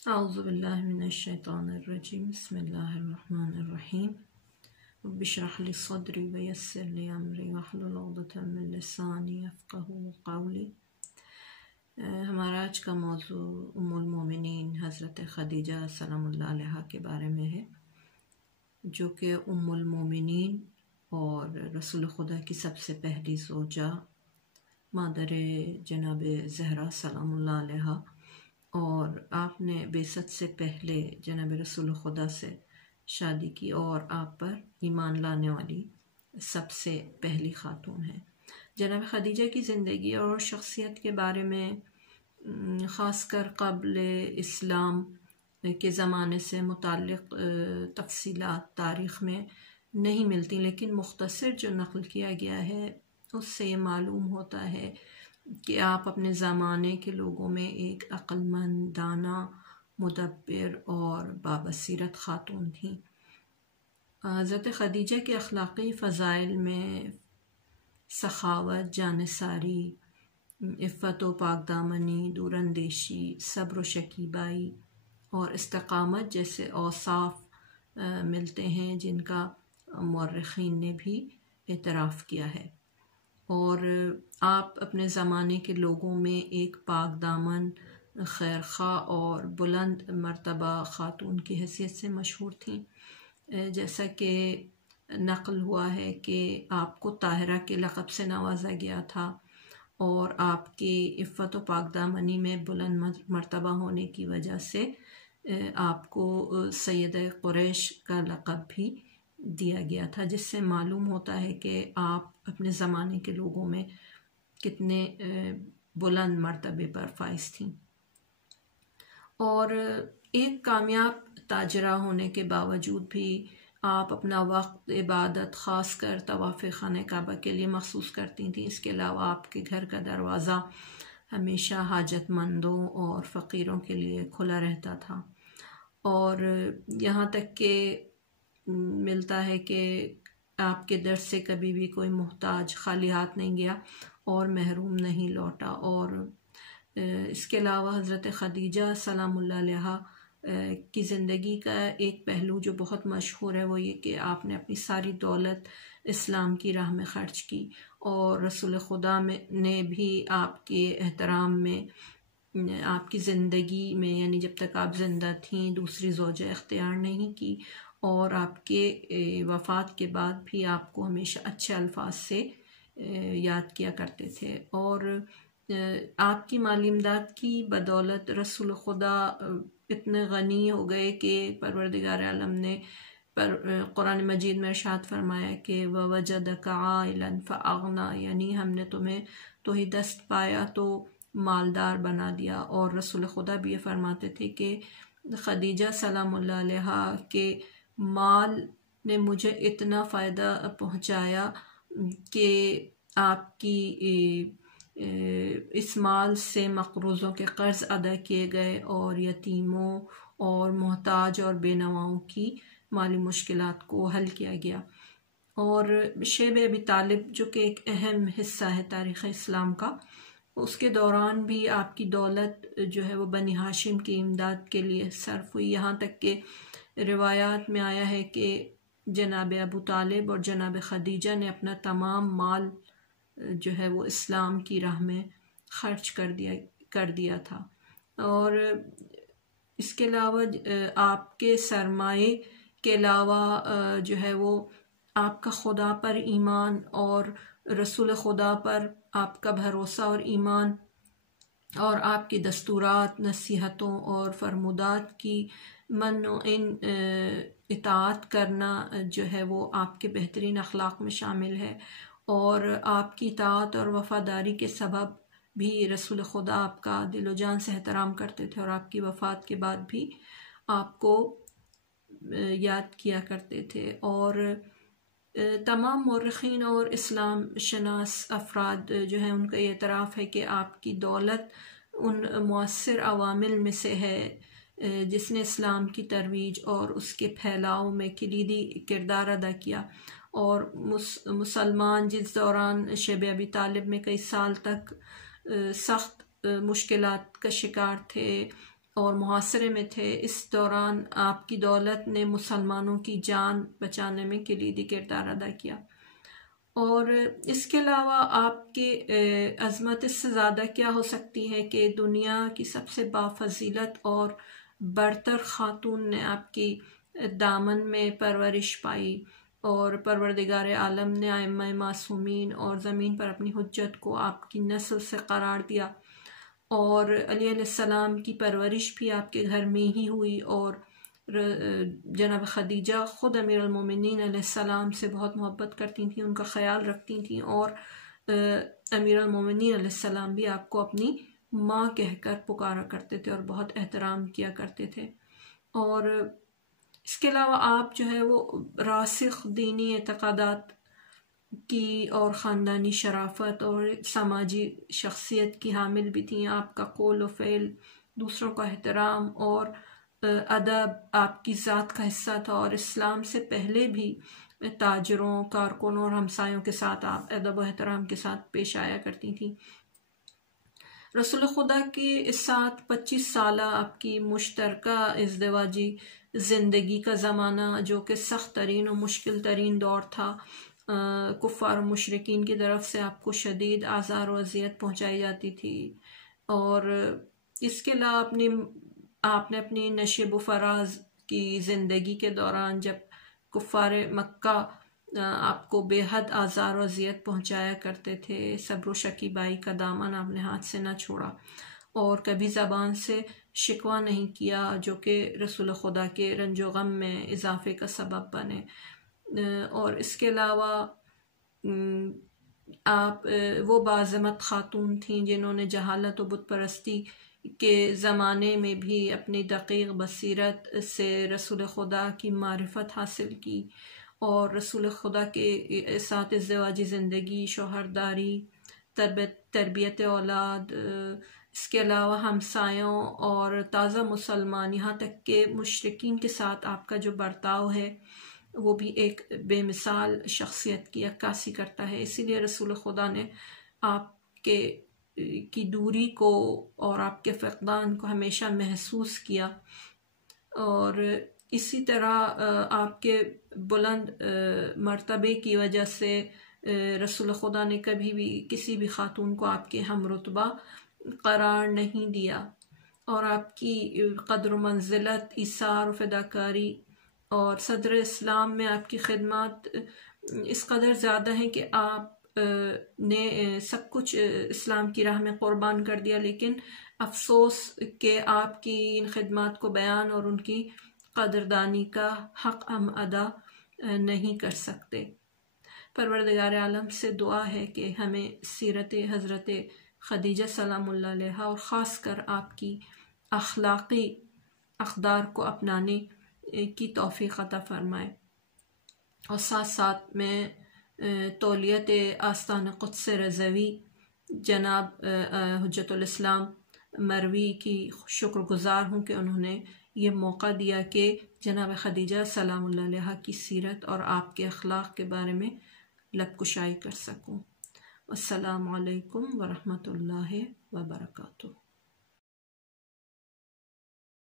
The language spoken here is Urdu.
اعوذ باللہ من الشیطان الرجیم بسم اللہ الرحمن الرحیم رب اشرح لی صدری ویسر لی امری واحلل عقدۃ من لسانی یفقہوا قولی۔ ہمارا آج کا موضوع ام المومنین حضرت خدیجہ سلام اللہ علیہا کے بارے میں ہے، جو کہ ام المومنین اور رسول خدا کی سب سے پہلی زوجہ مادر جناب زہرا سلام اللہ علیہا، اور آپ نے بعثت سے پہلے جناب رسول خدا سے شادی کی اور آپ پر ایمان لانے والی سب سے پہلی خاتون ہیں۔ جناب خدیجہ کی زندگی اور شخصیت کے بارے میں خاص کر قبل اسلام کے زمانے سے متعلق تفصیلات تاریخ میں نہیں ملتی، لیکن مختصر جو نقل کیا گیا ہے اس سے یہ معلوم ہوتا ہے کہ آپ اپنے زمانے کے لوگوں میں ایک عقل مند، دانا، مدبر اور بابصیرت خاتون تھیں۔ حضرت خدیجہ کے اخلاقی فضائل میں سخاوت، جانثاری، عفت و پاک دامنی، دور اندیشی، صبر و شکیبائی اور استقامت جیسے اوصاف ملتے ہیں، جن کا مورخین نے بھی اعتراف کیا ہے، اور آپ اپنے زمانے کے لوگوں میں ایک پاک دامن، خیرخواہ اور بلند مرتبہ خاتون کی حیثیت سے مشہور تھیں۔ جیسا کہ نقل ہوا ہے کہ آپ کو طاہرہ کے لقب سے نوازا گیا تھا، اور آپ کی عفت و پاک دامنی میں بلند مرتبہ ہونے کی وجہ سے آپ کو سیدہ قریش کا لقب بھی دیا گیا تھا، جس سے معلوم ہوتا ہے کہ آپ اپنے زمانے کے لوگوں میں کتنے بلند مرتبے پر فائز تھیں۔ اور ایک کامیاب تاجرہ ہونے کے باوجود بھی آپ اپنا وقت عبادت، خاص کر طواف خانہ کعبہ کے لیے مخصوص کرتی تھیں۔ اس کے علاوہ آپ کے گھر کا دروازہ ہمیشہ حاجت مندوں اور فقیروں کے لیے کھلا رہتا تھا، اور یہاں تک کہ ملتا ہے کہ آپ کے در سے کبھی بھی کوئی محتاج خالی ہاتھ نہیں گیا اور محروم نہیں لوٹا۔ اور اس کے علاوہ حضرت خدیجہ سلام اللہ علیہا کی زندگی کا ایک پہلو جو بہت مشہور ہے، وہ یہ کہ آپ نے اپنی ساری دولت اسلام کی راہ میں خرچ کی، اور رسول خدا نے بھی آپ کے احترام میں آپ کی زندگی میں، یعنی جب تک آپ زندہ تھیں، دوسری زوجہ اختیار نہیں کی، اور آپ کے وفات کے بعد بھی آپ کو ہمیشہ اچھے الفاظ سے یاد کیا کرتے تھے۔ اور آپ کی مالی امداد کی بدولت رسول خدا اتنے غنی ہو گئے کہ پروردگار عالم نے قرآن مجید میں ارشاد فرمایا کہ وَوَجَدَكَ عَائِلًا فَأَغْنَىٰ، یعنی ہم نے تمہیں تو ہی دست پایا تو مالدار بنا دیا۔ اور رسول خدا بھی یہ فرماتے تھے کہ خدیجہ سلام اللہ علیہا کے مال نے مجھے اتنا فائدہ پہنچایا کہ آپ کی اس مال سے مقروضوں کے قرض ادا کیے گئے، اور یتیموں اور محتاج اور بے نواؤں کی مالی مشکلات کو حل کیا گیا۔ اور شیب ابی طالب جو کہ ایک اہم حصہ ہے تاریخ اسلام کا، اس کے دوران بھی آپ کی دولت جو ہے وہ بنی ہاشم کی امداد کے لیے صرف ہوئی، یہاں تک کہ روایات میں آیا ہے کہ جناب ابو طالب اور جناب خدیجہ نے اپنا تمام مال جو ہے وہ اسلام کی راہ میں خرچ کر دیا تھا۔ اور اس کے علاوہ آپ کے سرمایے کے علاوہ جو ہے وہ آپ کا خدا پر ایمان اور رسول خدا پر آپ کا بھروسہ اور ایمان، اور آپ کی دستورات، نصیحتوں اور فرمودات کی من و اطاعت کرنا جو ہے وہ آپ کے بہترین اخلاق میں شامل ہے، اور آپ کی اطاعت اور وفاداری کے سبب بھی رسول خدا آپ کا دل و جان سے احترام کرتے تھے، اور آپ کی وفات کے بعد بھی آپ کو یاد کیا کرتے تھے۔ اور تمام مورخین اور اسلام شناس افراد جو ہیں ان کا یہ اعتراف ہے کہ آپ کی دولت ان مؤثر عوامل میں سے ہے جس نے اسلام کی ترویج اور اس کے پھیلاؤ میں کلیدی کردار ادا کیا۔ اور مسلمان جس دوران شیب ابی طالب میں کئی سال تک سخت مشکلات کا شکار تھے، اور محاصرے میں تھے، اس دوران آپ کی دولت نے مسلمانوں کی جان بچانے میں کلیدی کردار ادا کیا۔ اور اس کے علاوہ آپ کے عظمت اس سے زیادہ کیا ہو سکتی ہے کہ دنیا کی سب سے بافضیلت اور برتر خاتون نے آپ کی دامن میں پرورش پائی، اور پروردگار عالم نے ائمہ معصومین اور زمین پر اپنی حجت کو آپ کی نسل سے قرار دیا، اور علی علیہ السلام کی پرورش بھی آپ کے گھر میں ہی ہوئی، اور جناب خدیجہ خود امیر المومنین علیہ السلام سے بہت محبت کرتی تھیں، ان کا خیال رکھتی تھیں، اور امیر المومنین علیہ السلام بھی آپ کو اپنی ماں کہہ کر پکارا کرتے تھے اور بہت احترام کیا کرتے تھے۔ اور اس کے علاوہ آپ جو ہے وہ راسخ دینی اعتقادات کی اور خاندانی شرافت اور سماجی شخصیت کی حامل بھی تھیں۔ آپ کا قول و فعل، دوسروں کا احترام اور ادب آپ کی ذات کا حصہ تھا، اور اسلام سے پہلے بھی تاجروں، کارکنوں اور ہمسایوں کے ساتھ آپ ادب و احترام کے ساتھ پیش آیا کرتی تھیں۔ رسول خدا کی اس ساتھ 25 سالہ آپ کی مشترکہ ازدواجی زندگی کا زمانہ، جو کہ سخت ترین اور مشکل ترین دور تھا، کفار و مشرکین کی طرف سے آپ کو شدید آزار و اذیت پہنچائی جاتی تھی، اور اس کے علاوہ آپ نے اپنی نشیب و فراز کی زندگی کے دوران جب کفار مکہ آپ کو بے حد آزار و اذیت پہنچایا کرتے تھے، صبر و شکیبائی کا دامن آپ نے ہاتھ سے نہ چھوڑا، اور کبھی زبان سے شکوہ نہیں کیا، جو کہ رسول خدا کے رنج و غم میں اضافے کا سبب بنے۔ اور اس کے علاوہ آپ وہ باعظمت خاتون تھیں جنہوں نے جہالت و بت پرستی کے زمانے میں بھی اپنی دقیق بصیرت سے رسول خدا کی معرفت حاصل کی، اور رسول خدا کے ساتھ ازدواجی زندگی، شوہرداری، تربیت اولاد، اس کے علاوہ ہمسایوں اور تازہ مسلمان، یہاں تک کہ مشرکین کے ساتھ آپ کا جو برتاؤ ہے وہ بھی ایک بے مثال شخصیت کی عکاسی کرتا ہے۔ اسی لیے رسول خدا نے آپ کی دوری کو اور آپ کے فقدان کو ہمیشہ محسوس کیا، اور اسی طرح آپ کے بلند مرتبے کی وجہ سے رسول خدا نے کبھی بھی کسی بھی خاتون کو آپ کے ہم رتبہ قرار نہیں دیا، اور آپ کی قدر و منزلت، ایثار و فداکاری اور صدر اسلام میں آپ کی خدمات اس قدر زیادہ ہیں کہ آپ نے سب کچھ اسلام کی راہ میں قربان کر دیا، لیکن افسوس کہ آپ کی ان خدمات کو بیان اور ان کی قدردانی کا حق ہم ادا نہیں کر سکتے۔ پروردگار عالم سے دعا ہے کہ ہمیں سیرت حضرت خدیجہ سلام اللہ علیہا اور خاص کر آپ کی اخلاقی اقدار کو اپنانے کی توفیق عطا فرمائے، اور ساتھ ساتھ میں تولیت آستان قدس رضوی جناب حجت الاسلام مروی کی شکر گزار ہوں کہ انہوں نے یہ موقع دیا کہ جناب خدیجہ سلام اللہ علیہا کی سیرت اور آپ کے اخلاق کے بارے میں لب کشائی کر سکوں۔ السلام علیکم ورحمۃ اللہ وبرکاتہ۔